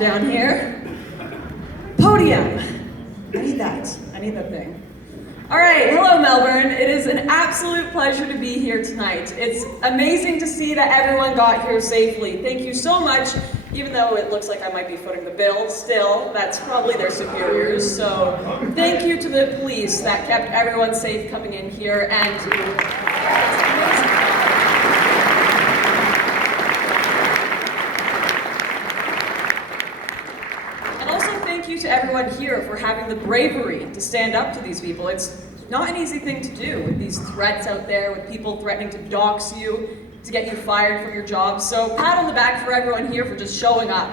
down here. Podium. I need that. I need that thing. All right, hello Melbourne. It is an absolute pleasure to be here tonight. It's amazing to see that everyone got here safely. Thank you so much. Even though it looks like I might be footing the bill, still, that's probably their superiors. So thank you to the police that kept everyone safe coming in here. And also thank you to everyone here for having the bravery to stand up to these people. It's not an easy thing to do with these threats out there, with people threatening to dox you, to get you fired from your job. So pat on the back for everyone here for just showing up.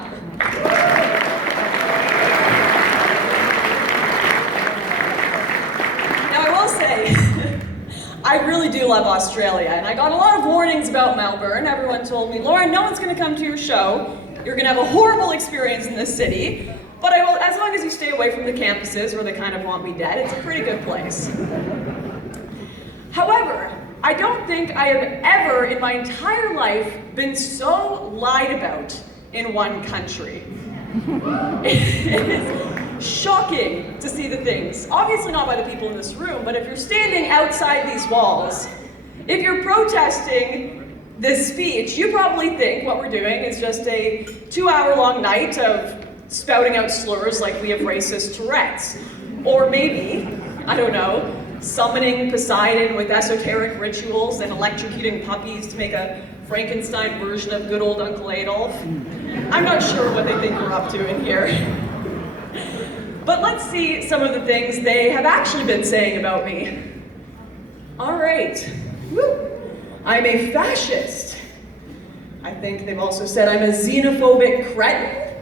Now I will say, I really do love Australia, and I got a lot of warnings about Melbourne. Everyone told me, Lauren, no one's gonna come to your show. You're gonna have a horrible experience in this city, but I will, as long as you stay away from the campuses where they kind of want me dead, it's a pretty good place. However, I don't think I have ever in my entire life been so lied about in one country. It is shocking to see the things. Obviously not by the people in this room, but if you're standing outside these walls, if you're protesting this speech, you probably think what we're doing is just a 2-hour-long night of spouting out slurs like we have racist Tourette's. Or maybe, I don't know, summoning Poseidon with esoteric rituals and electrocuting puppies to make a Frankenstein version of good old Uncle Adolf. I'm not sure what they think we're up to in here. But let's see some of the things they have actually been saying about me. All right. Woo. I'm a fascist. I think they've also said I'm a xenophobic cretin.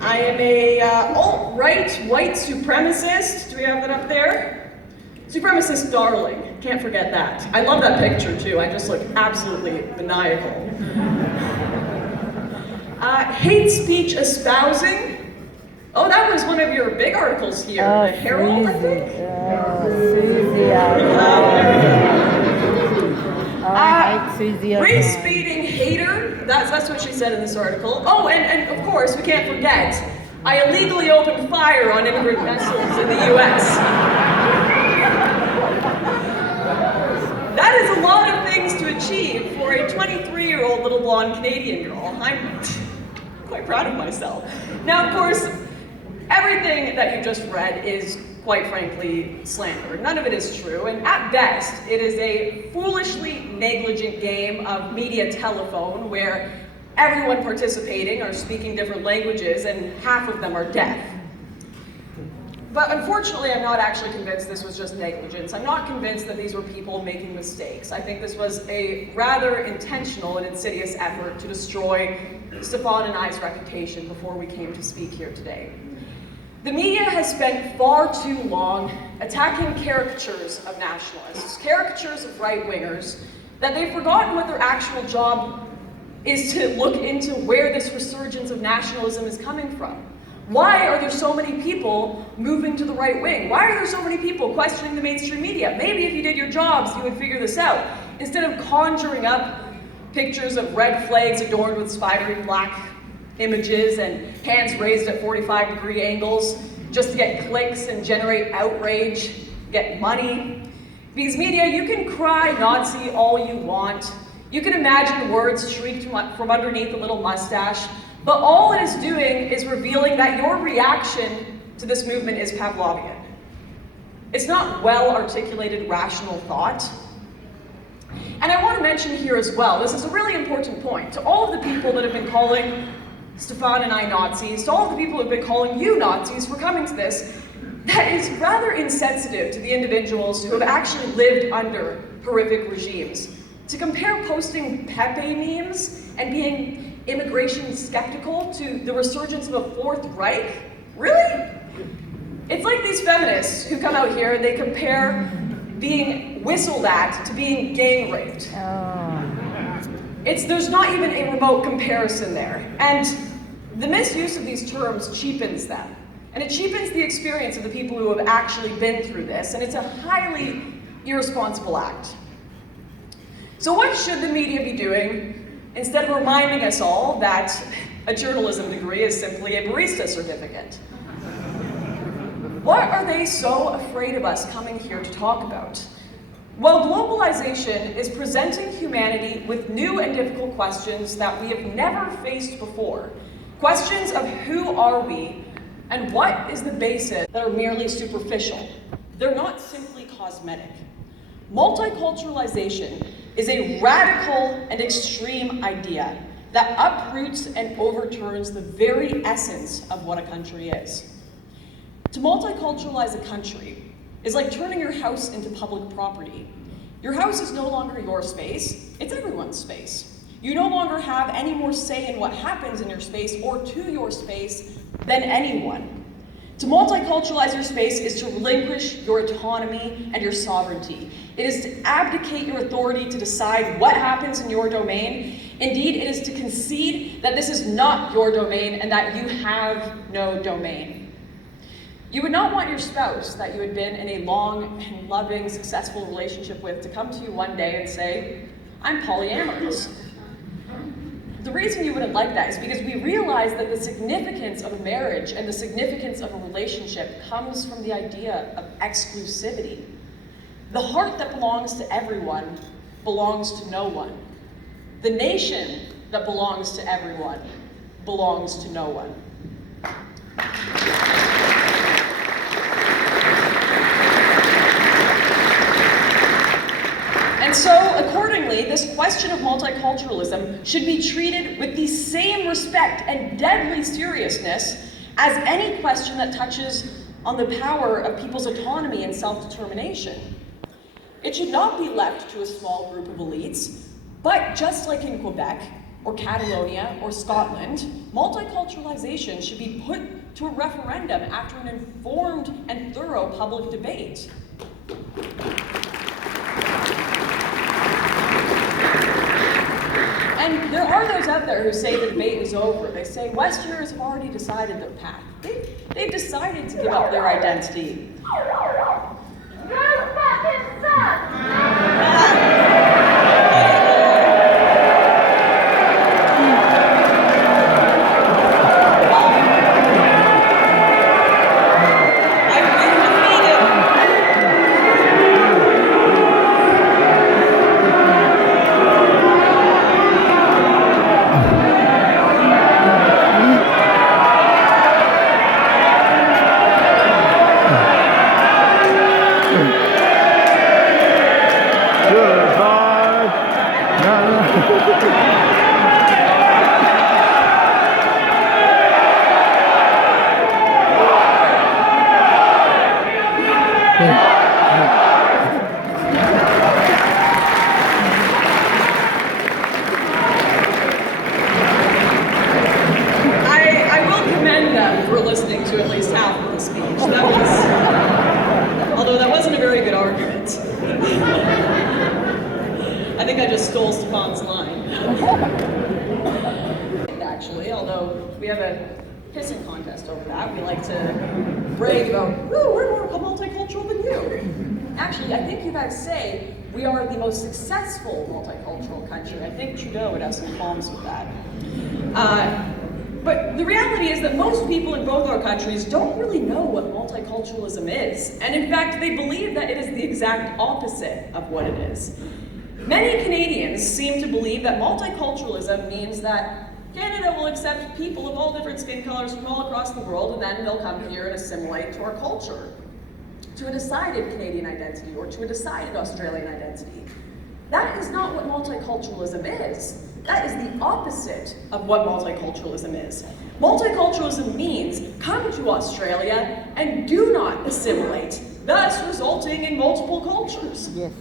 I am a alt-right white supremacist. Do we have that up there? Supremacist darling, can't forget that. I love that picture too, I just look absolutely maniacal. Hate speech espousing. Oh, that was one of your big articles here, the Herald, I think? Race-baiting hater, that's what she said in this article. Oh, and of course, we can't forget, I illegally opened fire on immigrant vessels in the US. That is a lot of things to achieve for a 23-year-old little blonde Canadian girl. I'm quite proud of myself. Now, of course, everything that you just read is, quite frankly, slander. None of it is true, and at best, it is a foolishly negligent game of media telephone where everyone participating are speaking different languages and half of them are deaf. But unfortunately, I'm not actually convinced this was just negligence. I'm not convinced that these were people making mistakes. I think this was a rather intentional and insidious effort to destroy Stefan and I's reputation before we came to speak here today. The media has spent far too long attacking caricatures of nationalists, caricatures of right-wingers, that they've forgotten what their actual job is to look into where this resurgence of nationalism is coming from. Why are there so many people moving to the right wing? Why are there so many people questioning the mainstream media? Maybe if you did your jobs, you would figure this out. Instead of conjuring up pictures of red flags adorned with spidery black images and hands raised at 45-degree angles just to get clicks and generate outrage, get money. Because media, you can cry Nazi all you want. You can imagine words shrieked from underneath a little mustache. But all it is doing is revealing that your reaction to this movement is Pavlovian. It's not well-articulated, rational thought. And I want to mention here as well, this is a really important point, to all of the people that have been calling Stefan and I Nazis, to all of the people who have been calling you Nazis for coming to this, that is rather insensitive to the individuals who have actually lived under horrific regimes. To compare posting Pepe memes and being immigration skeptical to the resurgence of a Fourth Reich? Really? It's like these feminists who come out here and they compare being whistled at to being gang raped. There's not even a remote comparison there. And the misuse of these terms cheapens them. And it cheapens the experience of the people who have actually been through this, and it's a highly irresponsible act. So what should the media be doing instead of reminding us all that A journalism degree is simply a barista certificate. What are they so afraid of us coming here to talk about? Well, globalization is presenting humanity with new and difficult questions that we have never faced before. Questions of who are we and what is the basis that are merely superficial. They're not simply cosmetic. Multiculturalization is a radical and extreme idea that uproots and overturns the very essence of what a country is. To multiculturalize a country is like turning your house into public property. Your house is no longer your space, it's everyone's space. You no longer have any more say in what happens in your space or to your space than anyone. To multiculturalize your space is to relinquish your autonomy and your sovereignty. It is to abdicate your authority to decide what happens in your domain. Indeed, it is to concede that this is not your domain and that you have no domain. You would not want your spouse that you had been in a long and loving, successful relationship with to come to you one day and say, I'm polyamorous. The reason you wouldn't like that is because we realize that the significance of a marriage and the significance of a relationship comes from the idea of exclusivity. The heart that belongs to everyone belongs to no one. The nation that belongs to everyone belongs to no one. And so, accordingly, this question of multiculturalism should be treated with the same respect and deadly seriousness as any question that touches on the power of people's autonomy and self-determination. It should not be left to a small group of elites, but just like in Quebec, or Catalonia, or Scotland, multiculturalization should be put to a referendum after an informed and thorough public debate. And there are those out there who say the debate is over. They say Westerners have already decided their path. They've decided to give up their identity. You're fucking I will commend them for listening to at least half of the speech. Although that wasn't a very good argument. I think I just stole Stefan's line. Actually, although we have a pissing contest over that, we like to brag about, ooh, we're more multicultural than you. Actually, I think you guys say we are the most successful multicultural country. I think Trudeau would have some qualms with that. But the reality is that most people in both our countries don't really know what multiculturalism is. And in fact, they believe that it is the exact opposite of what it is. Many Canadians seem to believe that multiculturalism means that Canada will accept people of all different skin colors from all across the world, and then they'll come here and assimilate to our culture, to a decided Canadian identity or to a decided Australian identity. That is not what multiculturalism is. That is the opposite of what multiculturalism is. Multiculturalism means come to Australia and do not assimilate, thus resulting in multiple cultures. Yes.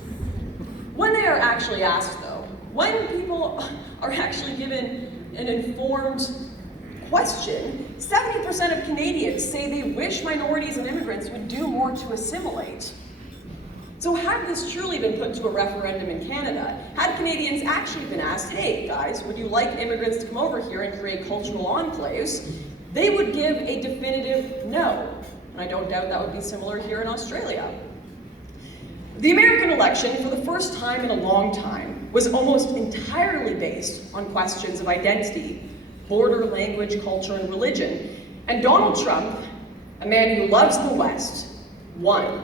When they are actually asked, though, when people are actually given an informed question, 70% of Canadians say they wish minorities and immigrants would do more to assimilate. So had this truly been put to a referendum in Canada, had Canadians actually been asked, hey guys, would you like immigrants to come over here and create cultural enclaves, they would give a definitive no. And I don't doubt that would be similar here in Australia. The American election, for the first time in a long time, was almost entirely based on questions of identity. border, language, culture, and religion. And Donald Trump, a man who loves the West, won.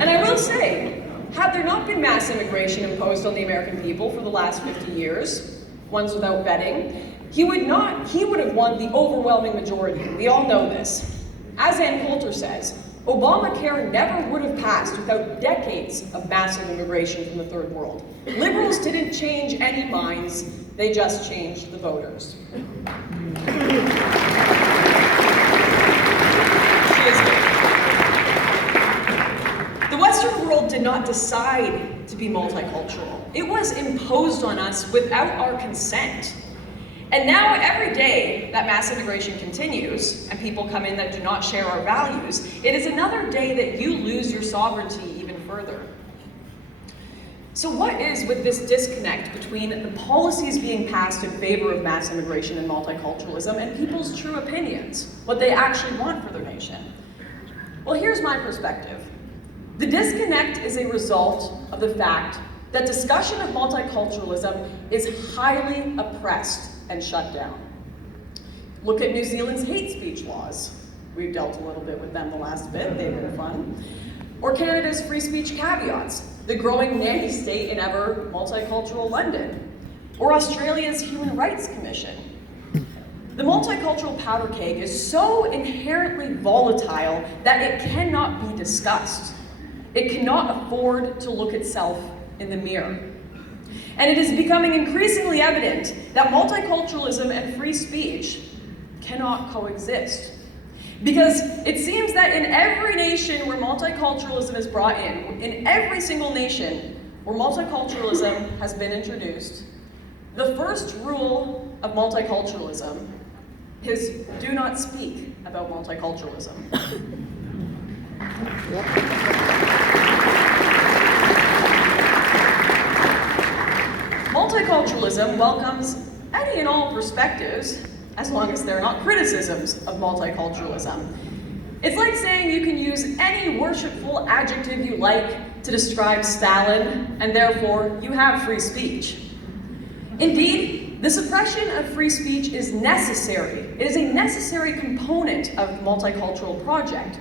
And I will say, had there not been mass immigration imposed on the American people for the last 50 years, ones without vetting, he would have won the overwhelming majority. We all know this. As Ann Coulter says, Obamacare never would have passed without decades of massive immigration from the third world. Liberals didn't change any minds, they just changed the voters. She is good. The Western world did not decide to be multicultural. It was imposed on us without our consent. And now every day that mass immigration continues and people come in that do not share our values, it is another day that you lose your sovereignty even further. So what is with this disconnect between the policies being passed in favor of mass immigration and multiculturalism and people's true opinions, what they actually want for their nation? Well, here's my perspective. The disconnect is a result of the fact that discussion of multiculturalism is highly oppressed and shut down. Look at New Zealand's hate speech laws. We've dealt a little bit with them the last bit, they've been fun. Or Canada's free speech caveats, the growing nanny state in ever multicultural London. Or Australia's Human Rights Commission. The multicultural powder keg is so inherently volatile that it cannot be discussed. It cannot afford to look itself in the mirror. And it is becoming increasingly evident that multiculturalism and free speech cannot coexist. Because it seems that in every nation where multiculturalism is brought in every single nation where multiculturalism has been introduced, the first rule of multiculturalism is do not speak about multiculturalism. Multiculturalism welcomes any and all perspectives, as long as they're not criticisms of multiculturalism. It's like saying you can use any worshipful adjective you like to describe Stalin, and therefore you have free speech. Indeed, the suppression of free speech is necessary. It is a necessary component of the multicultural project.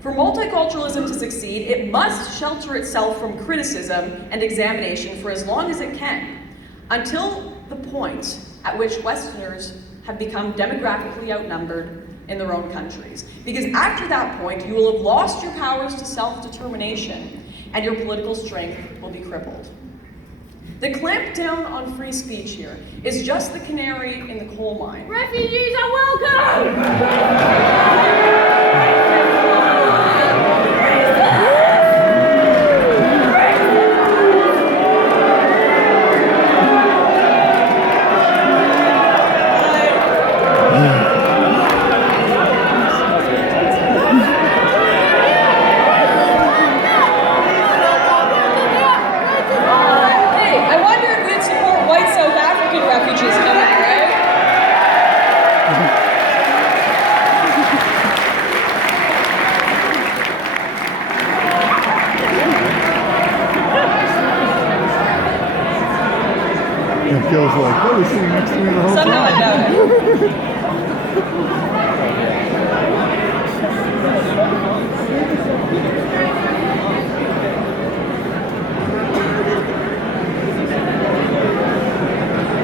For multiculturalism to succeed, it must shelter itself from criticism and examination for as long as it can, until the point at which Westerners have become demographically outnumbered in their own countries. Because after that point, you will have lost your powers to self-determination, and your political strength will be crippled. The clampdown on free speech here is just the canary in the coal mine. Refugees are welcome! It feels like, oh, he's sitting next to me the whole time. Somehow I know it.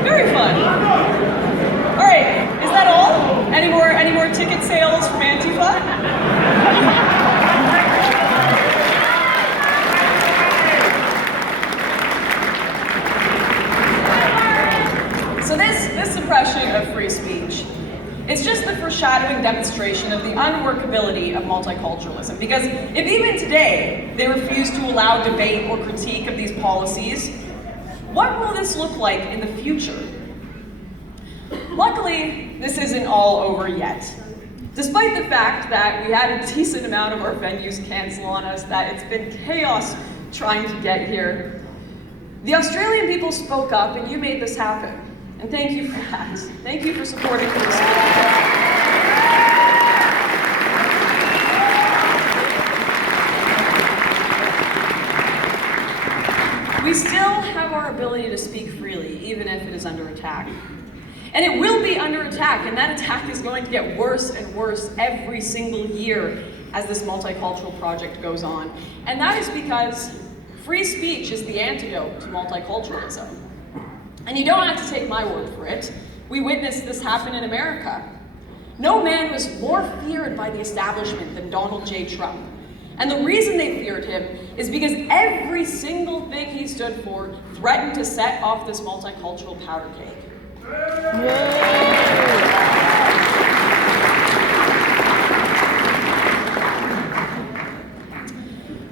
Very fun. All right, is that all? Any more ticket sales from Antifa? So this suppression of free speech, it's just the foreshadowing demonstration of the unworkability of multiculturalism. Because if even today they refuse to allow debate or critique of these policies, what will this look like in the future? Luckily, this isn't all over yet. Despite the fact that we had a decent amount of our venues cancel on us, that it's been chaos trying to get here, the Australian people spoke up and you made this happen. And thank you for that. Thank you for supporting this. we still have our ability to speak freely, even if it is under attack. And it will be under attack, and that attack is going to get worse and worse every single year as this multicultural project goes on. And that is because free speech is the antidote to multiculturalism. And you don't have to take my word for it. We witnessed this happen in America. No man was more feared by the establishment than Donald J. Trump. And the reason they feared him is because every single thing he stood for threatened to set off this multicultural powder keg.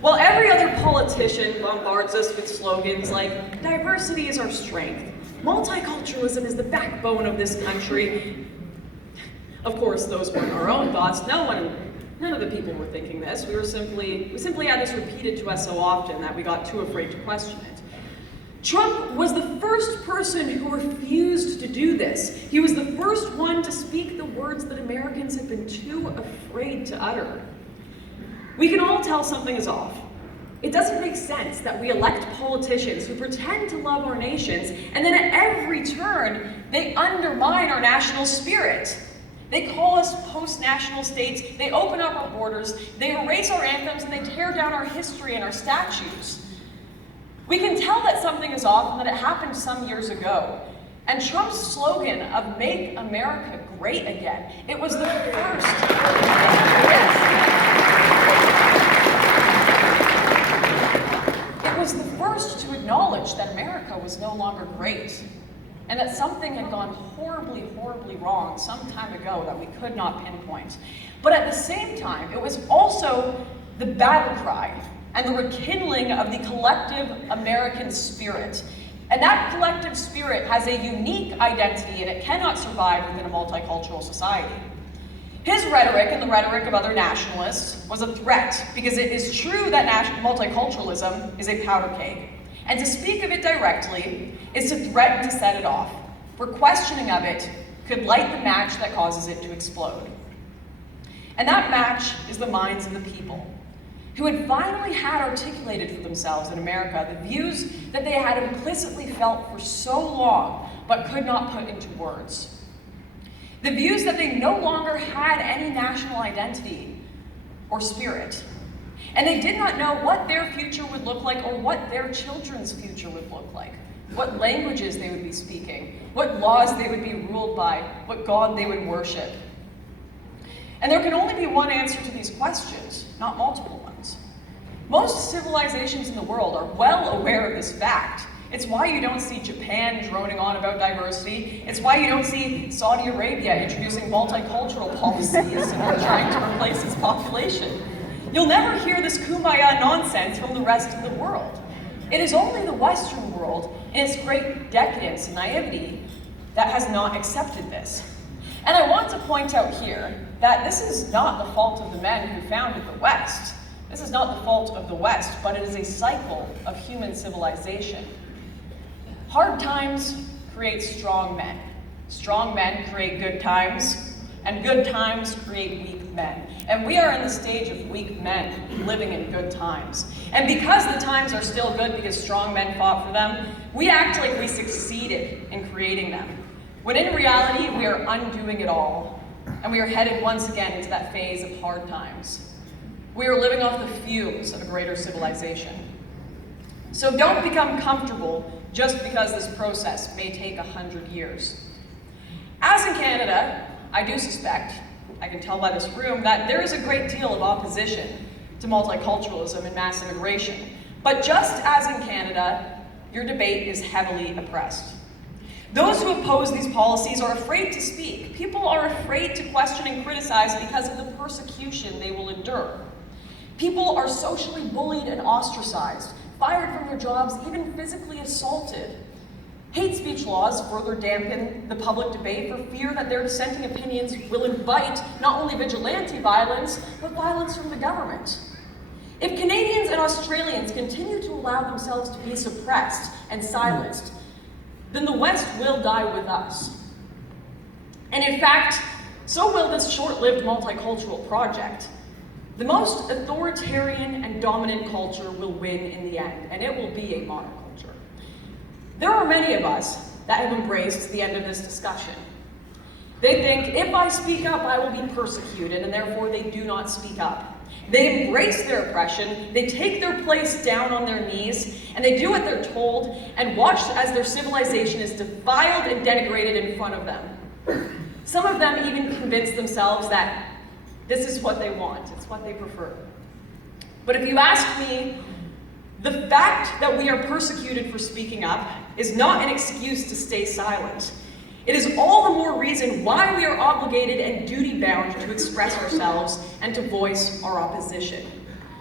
While every other politician bombards us with slogans like, diversity is our strength, multiculturalism is the backbone of this country. Of course, those weren't our own thoughts. None of the people were thinking this. We simply had this repeated to us so often that we got too afraid to question it. Trump was the first person who refused to do this. He was the first one to speak the words that Americans have been too afraid to utter. We can all tell something is off. It doesn't make sense that we elect politicians who pretend to love our nations, and then at every turn, they undermine our national spirit. They call us post-national states, they open up our borders, they erase our anthems, and they tear down our history and our statues. We can tell that something is off and that it happened some years ago. And Trump's slogan of "Make America Great Again," it was the first. It was the first to acknowledge that America was no longer great, and that something had gone horribly, horribly wrong some time ago that we could not pinpoint. But at the same time, it was also the battle cry and the rekindling of the collective American spirit. And that collective spirit has a unique identity, and it cannot survive within a multicultural society. His rhetoric and the rhetoric of other nationalists was a threat, because it is true that multiculturalism is a powder keg. And to speak of it directly is to threaten to set it off, for questioning of it could light the match that causes it to explode. And that match is the minds of the people, who had finally had articulated for themselves in America the views that they had implicitly felt for so long, but could not put into words. The views that they no longer had any national identity or spirit. And they did not know what their future would look like or what their children's future would look like, what languages they would be speaking, what laws they would be ruled by, what God they would worship. And there can only be one answer to these questions, not multiple ones. Most civilizations in the world are well aware of this fact. It's why you don't see Japan droning on about diversity. It's why you don't see Saudi Arabia introducing multicultural policies and trying to replace its population. You'll never hear this kumbaya nonsense from the rest of the world. It is only the Western world, in its great decadence and naivety, that has not accepted this. And I want to point out here that this is not the fault of the men who founded the West. This is not the fault of the West, but it is a cycle of human civilization. Hard times create strong men. Strong men create good times, and good times create weak men. And we are in the stage of weak men living in good times. And because the times are still good because strong men fought for them, we act like we succeeded in creating them. When in reality, we are undoing it all. And we are headed once again into that phase of hard times. We are living off the fumes of a greater civilization. So don't become comfortable just because this process may take 100 years. As in Canada, I do suspect, I can tell by this room, that there is a great deal of opposition to multiculturalism and mass immigration. But just as in Canada, your debate is heavily oppressed. Those who oppose these policies are afraid to speak. People are afraid to question and criticize because of the persecution they will endure. People are socially bullied and ostracized, fired from their jobs, even physically assaulted. Hate speech laws further dampen the public debate for fear that their dissenting opinions will invite not only vigilante violence, but violence from the government. If Canadians and Australians continue to allow themselves to be suppressed and silenced, then the West will die with us. And in fact, so will this short-lived multicultural project. The most authoritarian and dominant culture will win in the end, and it will be a monoculture. There are many of us that have embraced the end of this discussion. They think, if I speak up, I will be persecuted, and therefore they do not speak up. They embrace their oppression, they take their place down on their knees, and they do what they're told, and watch as their civilization is defiled and denigrated in front of them. Some of them even convince themselves that this is what they want, it's what they prefer. But if you ask me, the fact that we are persecuted for speaking up is not an excuse to stay silent. It is all the more reason why we are obligated and duty-bound to express ourselves and to voice our opposition.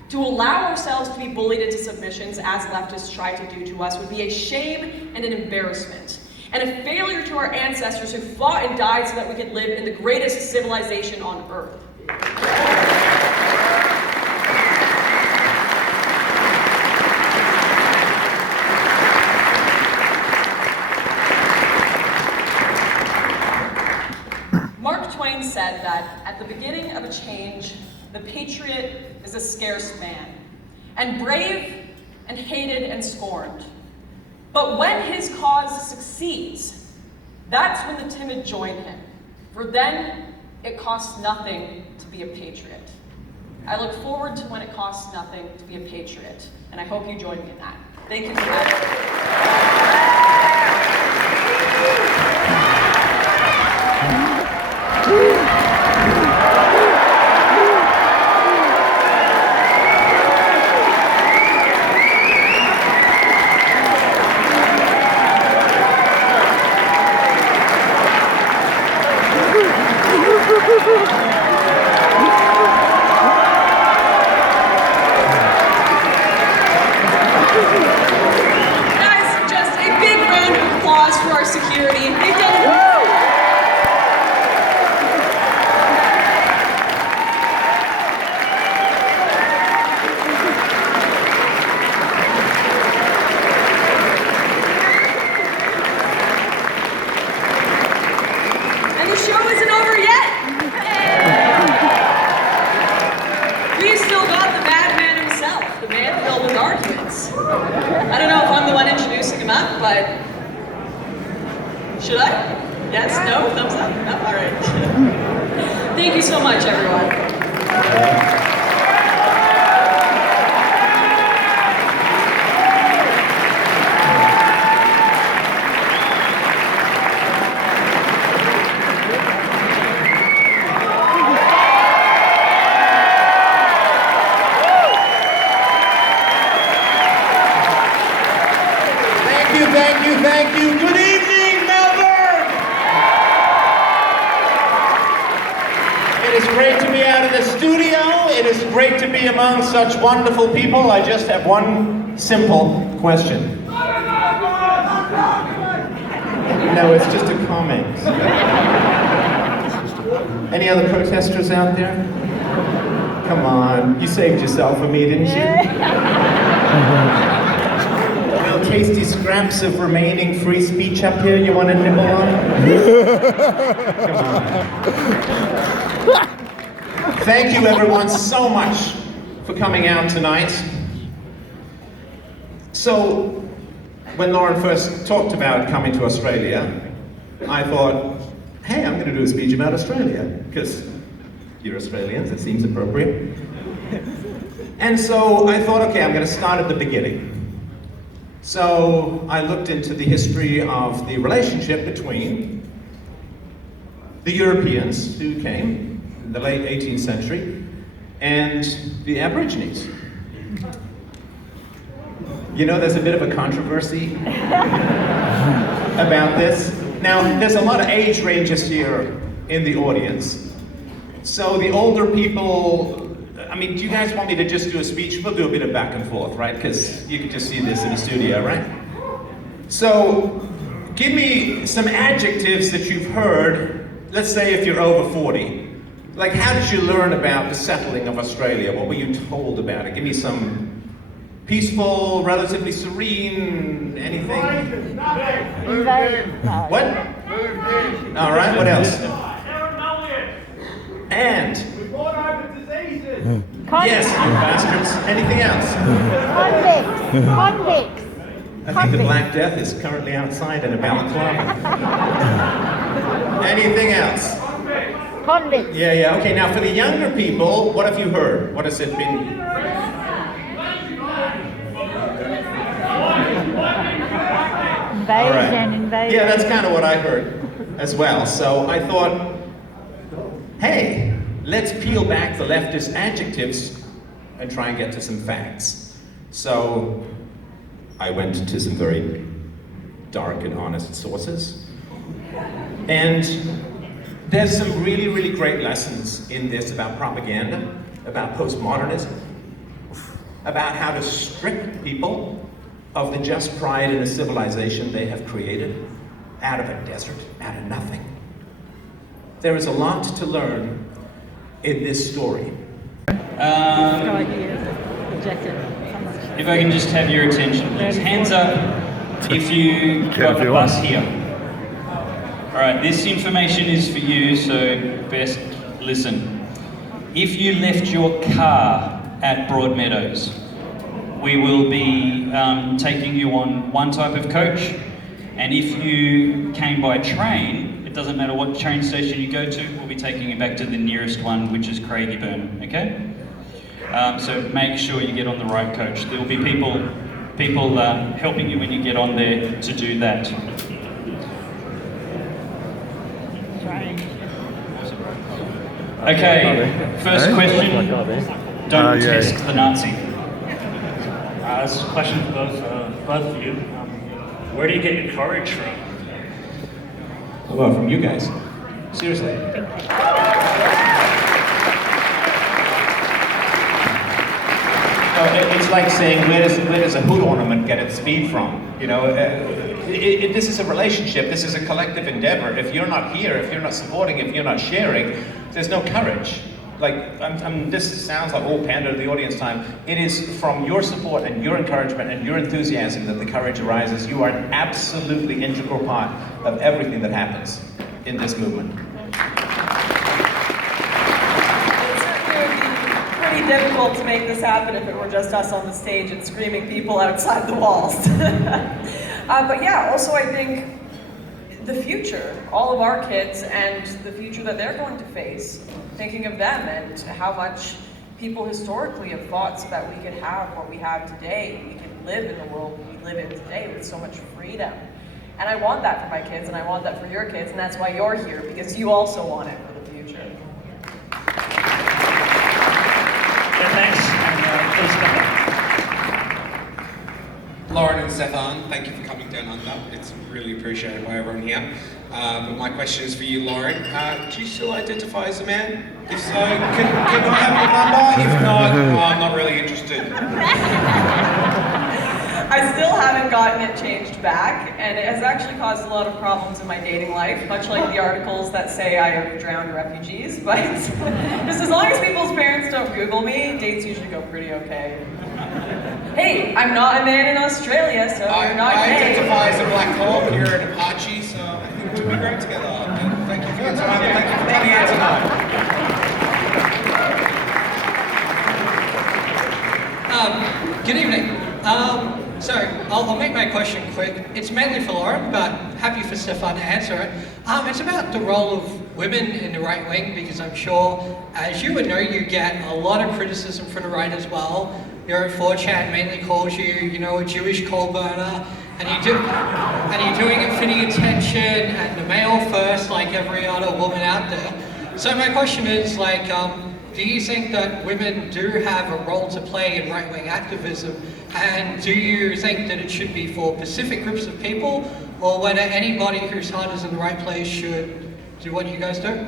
To allow ourselves to be bullied into submissions, as leftists try to do to us, would be a shame and an embarrassment, and a failure to our ancestors who fought and died so that we could live in the greatest civilization on earth. Said that at the beginning of a change, the patriot is a scarce man, and brave and hated and scorned. But when his cause succeeds, that's when the timid join him, for then it costs nothing to be a patriot. I look forward to when it costs nothing to be a patriot, and I hope you join me in that. Thank you for that. Guys, just a big round of applause for our security. They've done and the show isn't over yet. We still got the bad man himself, the man filled with arguments. I don't know if I'm the one introducing him up, but should I? Yes? No? Thumbs up? No? All right. Thank you so much, everyone. Thank you. Good evening, Melbourne! It is great to be out of the studio. It is great to be among such wonderful people. I just have one simple question. No, it's just a comment. Any other protesters out there? Come on, you saved yourself for me, didn't you? Tasty scraps of remaining free speech up here you want to nibble on? Come on. Thank you everyone so much for coming out tonight. So, when Lauren first talked about coming to Australia, I thought, hey, I'm going to do a speech about Australia, because you're Australians, it seems appropriate. And so I thought, okay, I'm going to start at the beginning. So I looked into the history of the relationship between the Europeans who came in the late 18th century and the Aborigines. You know, there's a bit of a controversy about this. Now, there's a lot of age ranges here in the audience. So the older people, I mean, do you guys want me to just do a speech? We'll do a bit of back and forth, right? Because you can just see this in the studio, right? So, give me some adjectives that you've heard, let's say if you're over 40. Like, how did you learn about the settling of Australia? What were you told about it? Give me some peaceful, relatively serene, anything? What? All right, what else? And? Yes, you bastards. Anything else? Convicts. I think the Black Death is currently outside in a balaclava. Anything else? Convicts. Yeah, okay. Now for the younger people, what have you heard? What has it been? Invasion. Yeah, that's kind of what I heard as well. So I thought, hey, let's peel back the leftist adjectives and try and get to some facts. So I went to some very dark and honest sources. And there's some really, really great lessons in this about propaganda, about postmodernism, about how to strip people of the just pride in a civilization they have created out of a desert, out of nothing. There is a lot to learn in this story. If I can just have your attention, please. Hands up if you got the bus here. All right, this information is for you, so best listen. If you left your car at Broadmeadows, we will be taking you on one type of coach, and if you came by train, it doesn't matter what train station you go to, we'll be taking you back to the nearest one, which is Craigieburn, okay? So make sure you get on the right coach. There will be people helping you when you get on there to do that. Okay, first question. Don't test the Nazi. This is a question for both of you. Where do you get your courage from? Well, from you guys. Seriously. It's like saying, where does a hood ornament get its speed from? You know, this is a relationship, this is a collective endeavor. If you're not here, if you're not supporting, if you're not sharing, there's no courage. Like, this sounds like all pander to the audience time. It is from your support and your encouragement and your enthusiasm that the courage arises. You are an absolutely integral part of everything that happens in this movement. Pretty difficult to make this happen if it were just us on the stage and screaming people outside the walls. But yeah, also I think the future, all of our kids and the future that they're going to face, thinking of them and how much people historically have thought so that we could have what we have today. We could live in the world we live in today with so much freedom. And I want that for my kids, and I want that for your kids, and that's why you're here, because you also want it for the future. Thanks. Please come up. Lauren and Stefan, thank you for coming down under. It's really appreciated by everyone here. But my question is for you, Lauren. Do you still identify as a man? If so, can I have your number? If not, I'm not really interested. I still haven't gotten it changed back, and it has actually caused a lot of problems in my dating life, much like the articles that say I have drowned refugees, but just as long as people's parents don't Google me, dates usually go pretty okay. Hey, I'm not a man in Australia, so you're not I gay. identify as a Black Hawk, you're an Apache, so I think we'll be great together. And thank you for your time, thank you for being here tonight. Good evening. So I'll make my question quick. It's mainly for Lauren, but happy for Stefan to answer it. It's about the role of women in the right wing, because I'm sure, as you would know, you get a lot of criticism from the right as well. Your 4chan mainly calls you, you know, a Jewish coal burner, and you're doing it for the attention and the male first, like every other woman out there. So my question is, like, do you think that women do have a role to play in right-wing activism? And do you think that it should be for specific groups of people, or whether anybody whose heart is in the right place should do what you guys do?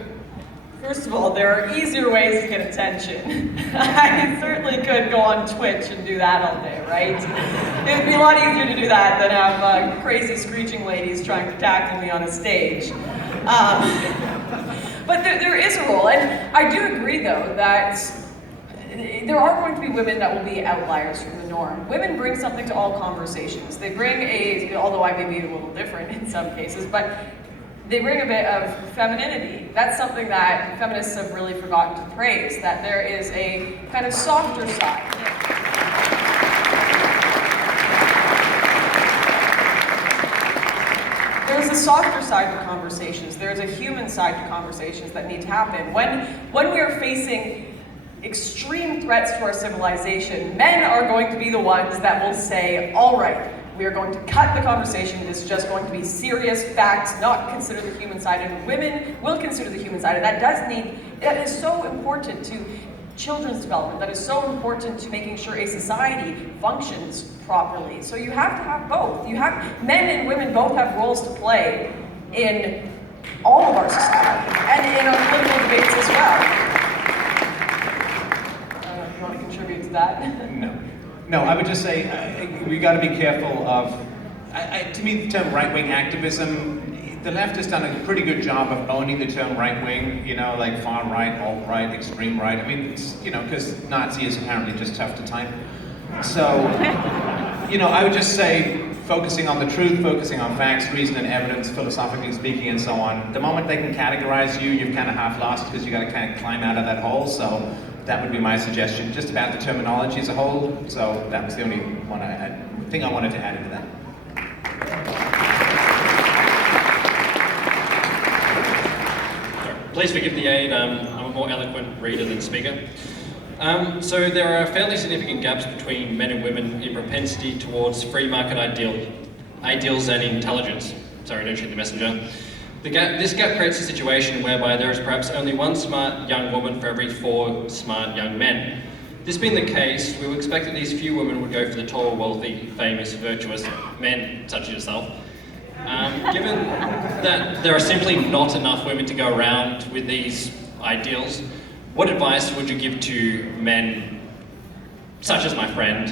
First of all, there are easier ways to get attention. I certainly could go on Twitch and do that all day, right? It would be a lot easier to do that than have crazy screeching ladies trying to tackle me on a stage. But there is a role, and I do agree, though, that there are going to be women that will be outliers from the norm. Women bring something to all conversations. They bring although I may be a little different in some cases, but they bring a bit of femininity. That's something that feminists have really forgotten to praise, that there is a kind of softer side. there is a softer side to conversations. There is a human side to conversations that need to happen. When we are facing extreme threats to our civilization, men are going to be the ones that will say, all right, we are going to cut the conversation. It is just going to be serious facts, not consider the human side. And women will consider the human side. And that is so important to children's development. That is so important to making sure a society functions properly. So you have to have both. Men and women both have roles to play in all of our society and in our political debates as well. You want to contribute to that? No, I would just say we got to be careful of, to me the term right-wing activism, the left has done a pretty good job of owning the term right-wing, like far right, alt-right, extreme right. I mean, it's, because Nazi is apparently just tough to type. So, I would just say focusing on the truth, focusing on facts, reason and evidence, philosophically speaking and so on. The moment they can categorize you, you've kind of half lost because you got to kind of climb out of that hole. So that would be my suggestion, just about the terminology as a whole. So that was the only thing I wanted to add into that. Please forgive the aid, I'm a more eloquent reader than speaker. So there are fairly significant gaps between men and women in propensity towards free market ideals and intelligence. Sorry, don't shoot the messenger. This gap creates a situation whereby there is perhaps only one smart young woman for every 4 smart young men. This being the case, we would expect that these few women would go for the tall, wealthy, famous, virtuous men such as yourself. Given that there are simply not enough women to go around with these ideals, what advice would you give to men, such as my friend?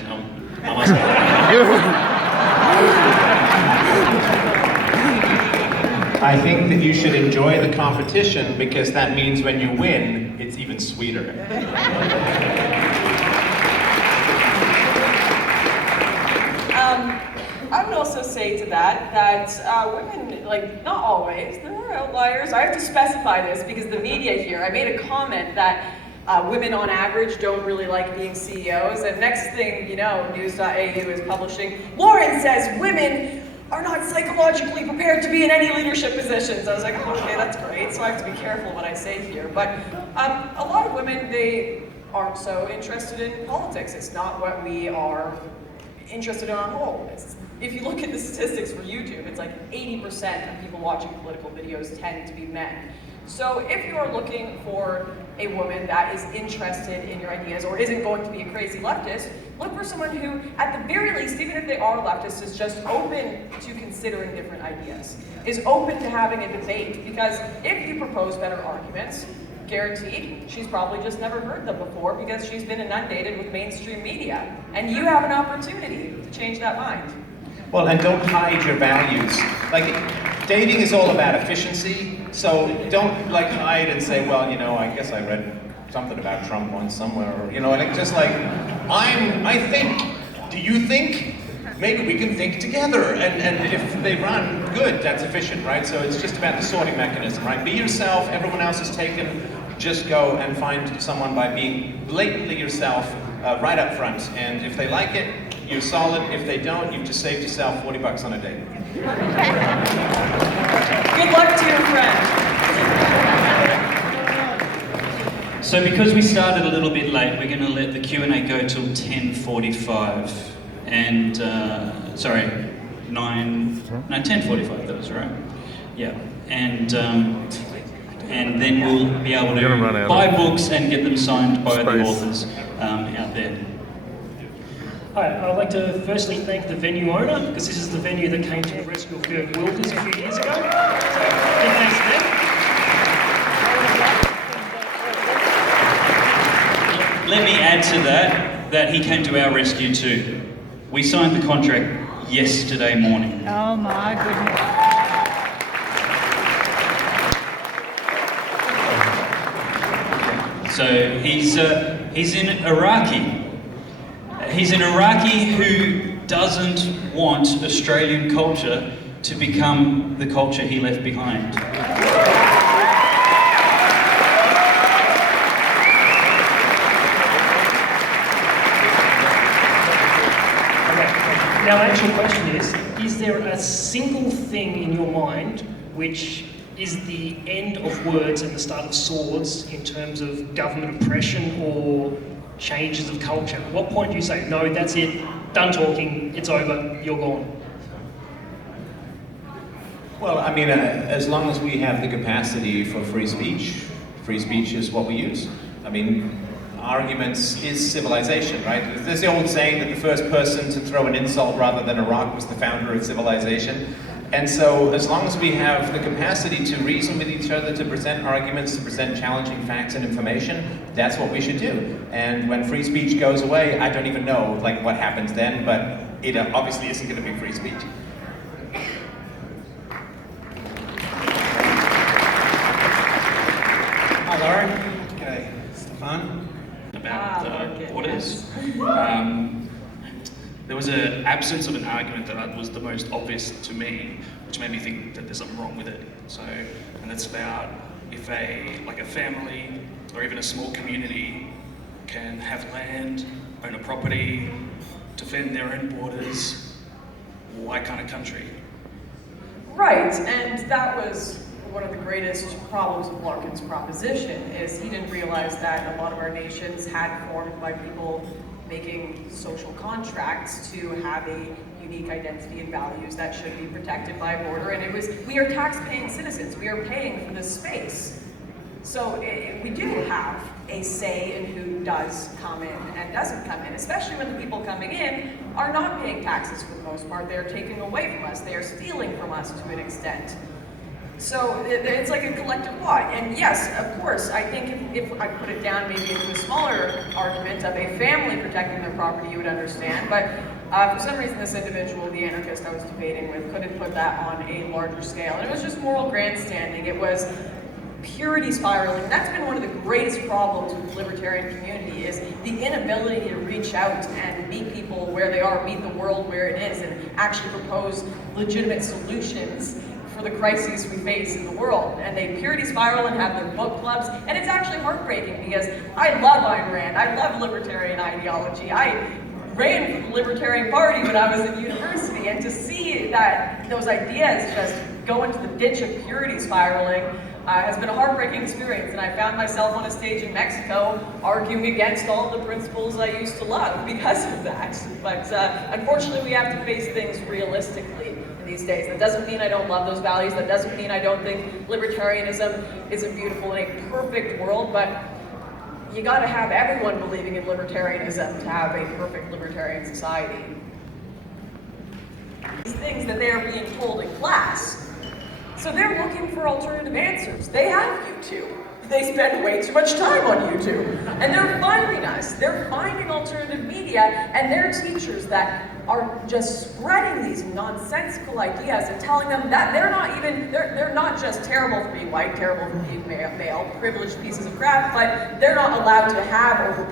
I think that you should enjoy the competition because that means when you win, it's even sweeter. I would also say to that women, not always, there are outliers. I have to specify this because the media here, I made a comment that women on average don't really like being CEOs, and next thing you know, news.au is publishing, Lauren says women are not psychologically prepared to be in any leadership positions. I was like, oh, okay, that's great, so I have to be careful what I say here. But a lot of women, they aren't so interested in politics. It's not what we are interested in on whole. If you look at the statistics for YouTube, it's like 80% of people watching political videos tend to be men. So if you are looking for a woman that is interested in your ideas or isn't going to be a crazy leftist, look for someone who, at the very least, even if they are leftist, is just open to considering different ideas, is open to having a debate, because if you propose better arguments, guaranteed, she's probably just never heard them before because she's been inundated with mainstream media. And you have an opportunity to change that mind. Well, and don't hide your values. Dating is all about efficiency, so don't hide and say, well, I guess I read something about Trump once somewhere, or, I think, do you think? Maybe we can think together, and if they run, good, that's efficient, right? So it's just about the sorting mechanism, right? Be yourself, everyone else is taken, just go and find someone by being blatantly yourself right up front, and if they like it, you're solid. If they don't, you've just saved yourself $40 on a date. Good luck to your friend. So because we started a little bit late, we're going to let the Q&A go till 10:45. And, 10:45, that was right. Yeah, and then we'll be able to buy books and get them signed by the authors out there. Hi, I'd like to firstly thank the venue owner, because this is the venue that came to the rescue of Gerd Wilders a few years ago. So, big thanks to them. Let me add to that he came to our rescue too. We signed the contract yesterday morning. Oh my goodness. So he's an Iraqi. He's an Iraqi who doesn't want Australian culture to become the culture he left behind. Now, the actual question is there a single thing in your mind which is the end of words and the start of swords in terms of government oppression or changes of culture? At what point do you say, no, that's it, done talking, it's over, you're gone? Well, I mean, as long as we have the capacity for free speech is what we use. I mean, arguments is civilization, right? There's the old saying that the first person to throw an insult rather than a rock was the founder of civilization. And so as long as we have the capacity to reason with each other, to present arguments, to present challenging facts and information, that's what we should do. And when free speech goes away, I don't even know like what happens then, but it obviously isn't going to be free speech. Hi Lauren. G'day Stefan. About the borders. There was an absence of an argument that was the most obvious to me, which made me think that there's something wrong with it. So, and it's about if a family or even a small community can have land, own a property, defend their own borders, why can't a country? Right, and that was one of the greatest problems of Larkin's proposition, is he didn't realize that a lot of our nations had formed by people making social contracts to have a unique identity and values that should be protected by a border, and we are tax-paying citizens, we are paying for this space. So we do have a say in who does come in and doesn't come in, especially when the people coming in are not paying taxes for the most part. They're taking away from us, they are stealing from us to an extent. So it's like a collective law. And yes, of course, I think if I put it down maybe into a smaller argument of a family protecting their property, you would understand. But for some reason, this individual, the anarchist I was debating with, couldn't put that on a larger scale. And it was just moral grandstanding. It was purity spiraling. That's been one of the greatest problems with the libertarian community, is the inability to reach out and meet people where they are, meet the world where it is, and actually propose legitimate solutions for the crises we face in the world. And they purity spiral and have their book clubs, and it's actually heartbreaking because I love Ayn Rand, I love libertarian ideology. I ran for the Libertarian Party when I was in university, and to see that those ideas just go into the ditch of purity spiraling has been a heartbreaking experience. And I found myself on a stage in Mexico arguing against all the principles I used to love because of that. But unfortunately, we have to face things realistically these days. That doesn't mean I don't love those values. That doesn't mean I don't think libertarianism isn't beautiful in a perfect world, but you gotta have everyone believing in libertarianism to have a perfect libertarian society. These things that they are being told in class. So they're looking for alternative answers. They have YouTube. They spend way too much time on YouTube. And they're finding us. They're finding alternative media, and they're teachers that are just spreading these nonsensical ideas and telling them that they're not just terrible for being white, terrible for being male, privileged pieces of crap, but they're not allowed to have or propose